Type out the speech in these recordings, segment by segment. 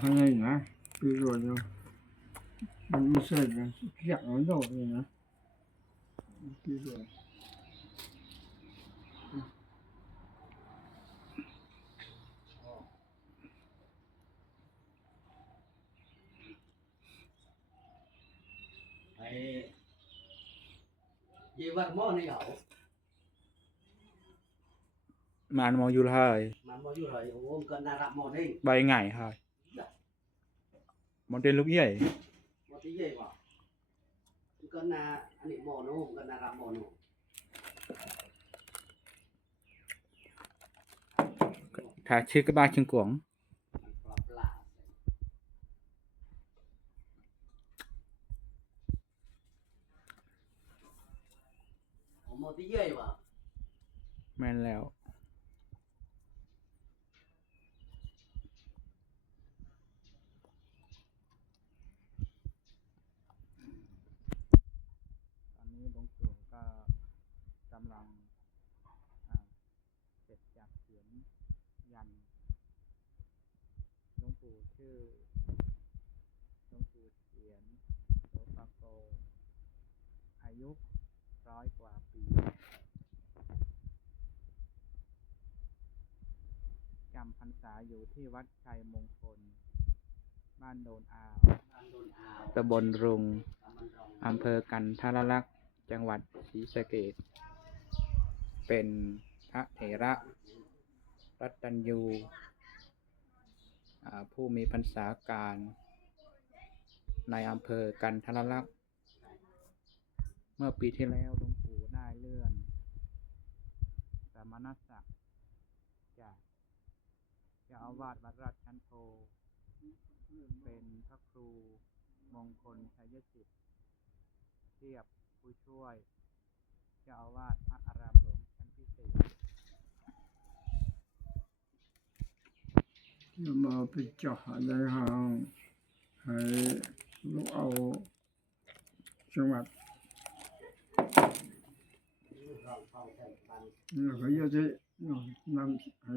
Hay này nữa, đi rồi đâu. Mình mới xây ra, dạng nó đâu rồi nữa. Đi rồi. Vậy vậy món này hậu. ม้อนี่เหรอ màn mò du hơi มันบ่อยู่เลยโอ้โหมันก็น่ารักหม้อนี่ bay ngày thôi món tên lúc vậy หม้อที่ใหญ่กว่ามันก็น่าอันนี้หม้อนู้นมันก็น่ารักหม้อนู้น thà chưa cái ba chân cuồng มันปลาปลาโอ้หม้อที่ใหญ่กว่า men lèo ตอนนี้หลวงปู่ก็กำลังอ่าเสร็จจากเขียน ยันหลวงปู่ชื่อหลวงปู่เขียนโสปโกอายุร้อยกว่าปีจำพรรษาอยู่ที่วัดชัยมงคล บ้านโดนอาวบ้านอาวตำบลรุงตำบลรองอำเภอกันทารลักษ์ จังหวัดศรีสะเกษเป็นพระเถระ รัตตัญยูผู้มีพรรษาการในอำเภอกันทรลักษ์ เมื่อปีที่แล้วหลวงปู่ได้เลื่อน สมณศักดิ์จากเจ้าอาวาสวัดราชชันโท เป็นพระครูมงคลชัยจิต เทียบผู้ช่วยจ้าอาวาสพระอารามหลวงชั้นพิเศษ ยามาไปเจาะใจหางให้ลูกเอาจังหวัดนี่ก็เยอะที่นั่นให้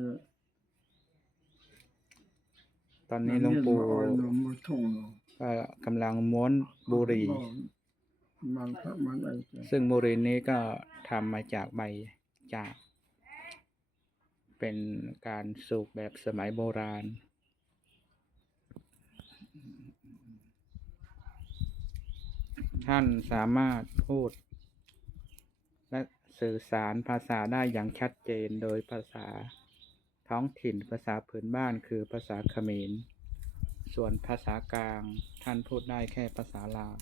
ตอนนี้หลวงปู่กกำลังม้วนบุหรี่ซึ่งบุหรี่นี้ก็ทำมาจากใบจาก เป็นการสูบแบบสมัยโบราณ ท่านสามารถพูด และสื่อสารภาษาได้อย่างชัดเจนโดยภาษาท้องถิ่นภาษาพื้นบ้านคือภาษาเขมร ส่วนภาษากลางท่านพูดได้แค่ภาษาลาว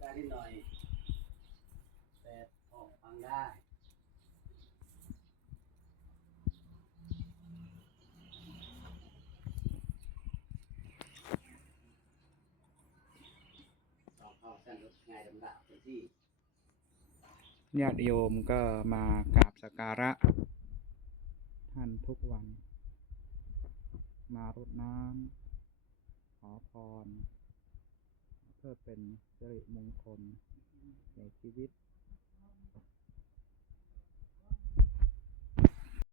ได้นิดหน่อย แต่ออกฟังได้สองเข้าเส้นรถง่ายดำดับไปที่ญาติโยมก็มากราบสักการะ ท่านทุกวัน มารดน้ำขอพร เพื่อเป็นสิริมงคลในชีวิต